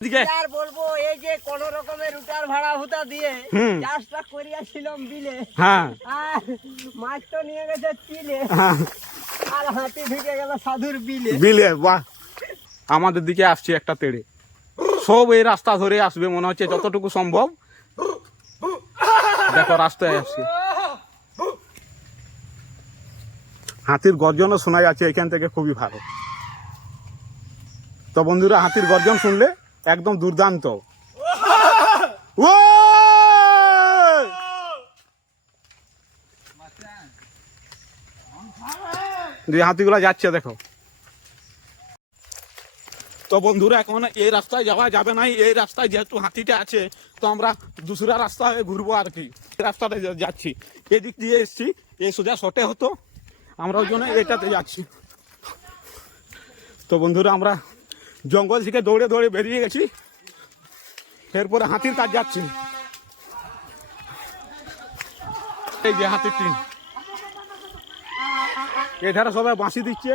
আর বলবো এই যে কোন রকমের রুটার ভাড়া হুতা দিয়ে চাষটা করিয়াছিলাম বিলে, আর মাছ তো নিয়ে গেছে চিলে, আর হাতি ঢুকে গেল সাধুর বিলে বিলে। বাহ, আমাদের দিকে আসছে একটা তেড়ে, সব এই রাস্তা ধরে আসবে মনে হচ্ছে যতটুকু সম্ভব। দেখো রাস্তায় আসছে, হাতির গর্জনও শোনা যাচ্ছে এখান থেকে, খুবই ভালো। তো বন্ধুরা, হাতির গর্জন শুনলে একদম দুর্দান্ত। হাতিগুলা যাচ্ছে দেখো। তো বন্ধুরা, এখন এই রাস্তায় যাওয়া যাবে না, এই রাস্তায় যেহেতু হাতিটা আছে তো আমরা দুসরা রাস্তায় ঘুরবো আর কি। রাস্তাটা যাচ্ছি, এদিক দিয়ে এসছি, এই সোজা শর্টে হতো, আমরা ওই জন্য এটাতে যাচ্ছি। তো বন্ধুরা, আমরা জঙ্গল থেকে দৌড়ে দৌড়ে বেরিয়ে গেছি, এরপরে হাতির কাজ যাচ্ছি। এই যে হাতির টিম, এধারে সবাই বাঁশি দিচ্ছে।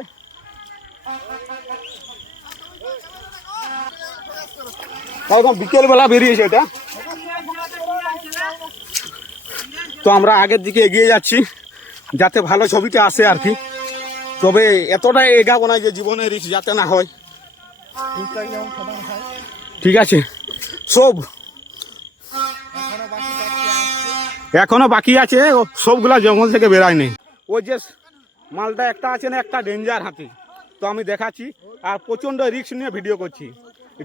একদম বিকেল বেলা বেরিয়েছে এটা। তো আমরা আগের দিকে এগিয়ে যাচ্ছি যাতে ভালো ছবিটা আসে আর কি। তবে এতটাই এগাবো না যে জীবনের রিস্ক যাতে না হয়। ঠিক আছে, সব এখনো বাকি আছে, সবগুলা জঙ্গল থেকে বেরায়নি। ওই যে মালটা একটা আছে না, একটা ডেঞ্জার হাতি, তো আমি দেখাচ্ছি। আর প্রচণ্ড রিস্ক নিয়ে ভিডিও করছি,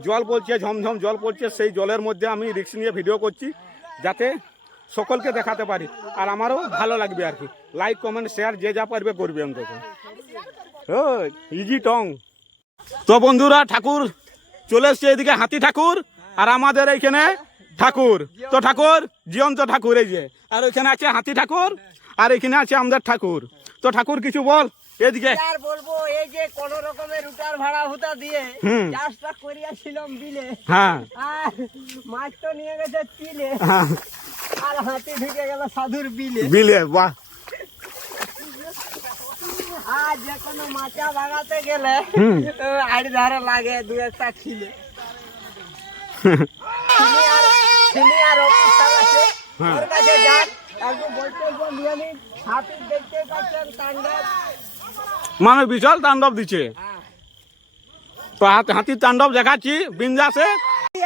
জল পড়ছে, ঝমঝম জল পড়ছে, সেই জলের মধ্যে আমি রিস্ক নিয়ে ভিডিও করছি যাতে সকলকে দেখাতে পারি, আর আমারও ভালো লাগবে আর কি। লাইক কমেন্ট শেয়ার যে যা পারবে করবে অন্তত। ইজি টং। তো বন্ধুরা, ঠাকুর চলে এসছে এদিকে, হাতি ঠাকুর, আর আমাদের এইখানে ঠাকুর। তো ঠাকুর জীবন্ত ঠাকুর এই যে, আর ওইখানে আছে হাতি ঠাকুর, আর এখানে আছে আমাদের ঠাকুর। তো ঠাকুর কিছু বল এদিকে। আর বলবো এই যে কোন রকমের রুটার ভাড়া হুতা দিয়ে চাষটা করিয়াছিলাম বিলে, আর মাছ তো নিয়ে গেছে চিলে, আর হাতি ঢুকে গেল সাধুর বিলে বিলে। বাহ, আর যে কোনো মাচা ভাঙাতে গেলে আড়ি ধারে লাগে দু একটা খিলে। আর অফিসার আছে, ওর কাছে যান, একটু বলতে নিয়ে নিন। হাতি দেখতে পাচ্ছেন তাণ্ডব, মানে বিশাল তাণ্ডব দিচ্ছে। তো হাতির তাণ্ডব দেখাচ্ছি বিন্দাসে।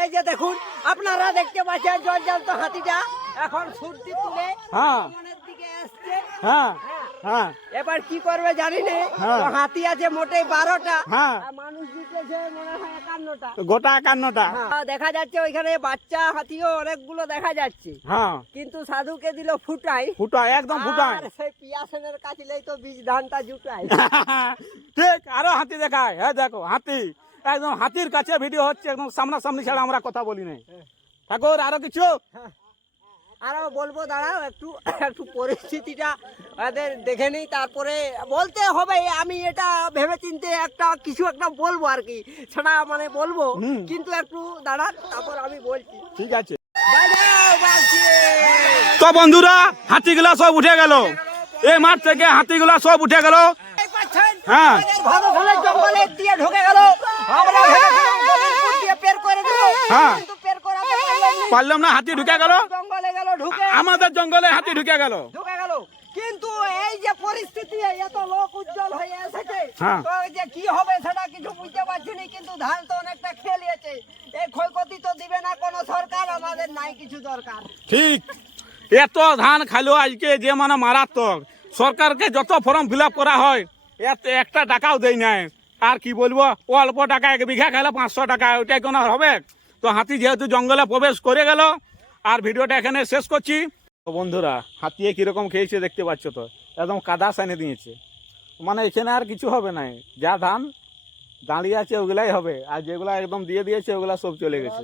এই যে দেখুন, আপনারা দেখতে পাচ্ছেন জল জ্যান্ত হাতিটা এখন ছুটতি তুলে মনের দিকে আসছে। এবার কি করবে জানি না, হাতি আছে মোটে 12টা, মানুষ দিতেছে মনে হয় 51টা, গোটা 51টা। দেখা যাচ্ছে ওইখানে বাচ্চা হাতিও অনেকগুলো দেখা যাচ্ছে, কিন্তু সাধুকে দিল ফুটাই, একদম ফুটাই। সেই পিয়াসেনের কাছিলেই তো বীজ ধানটা জুটায়। ঠিক, আরো হাতি দেখায়। হ্যাঁ দেখো হাতি, একদম হাতির কাছে ভিডিও হচ্ছে, একদম সামনাসামনি ছাড়া আমরা কথা বলি নাই। ঠাকুর আরো কিছু আরো বলবো, দাঁড়াও একটু একটু পরিস্থিতিটা ওদের দেখে নিই, তারপরে বলতে হবে। আমি এটা ভেবে চিন্তে কিছু একটা বলবো আর কি, সেটা মানে বলবো, কিন্তু একটু দাঁড়ান, তারপর আমি বলছি। ঠিক আছে। তো বন্ধুরা, হাতিগুলা সব উঠে গেল, এই মাঠ থেকে হাতিগুলা সব উঠে গেল। হ্যাঁ, জঙ্গলে দিয়ে ঢুকে গেল, আমরা দিয়ে পের করে দেব, কিন্তু পের করাতে পারলাম না, হাতি ঢুকে গেল জঙ্গলে গেল, ঢুকে আমাদের জঙ্গলে হাতি ঢুকে গেল। কিন্তু এই যে পরিস্থিতি, এত লোক উজ্জ্বল হয়ে এসেছে, তো যে কি হবে সেটা কিছু বুঝতে পারছি না। কিন্তু ধান তো অনেকটা খেয়ে নিয়েছে, এই ক্ষয়ক্ষতি তো দিবে না কোনো সরকার, আমাদের নাই কিছু দরকার। ঠিক, এত ধান খাইলো আজকে যে মানে মারাত্মক। সরকারকে যত ফর্ম ফিল করা হয় একটা টাকাও দেয় নাই। আর কি বলবো, অল্প টাকা, 1 বিঘা খাইলে 500 টাকা, ওইটাই কোনো হবে? তো হাতি যেহেতু জঙ্গলে প্রবেশ করে গেল, আর ভিডিওটা এখানে শেষ করছি। তো বন্ধুরা, হাতি কিরকম খেয়েছে দেখতে পাচ্ছ, তো একদম কাদা সাইনে দিয়েছে, মানে এখানে আর কিছু হবে না, যা ধান দাঁড়িয়ে আছে ওগুলাই হবে, আর যেগুলা একদম দিয়ে দিয়েছে ওগুলা সব চলে গেছে।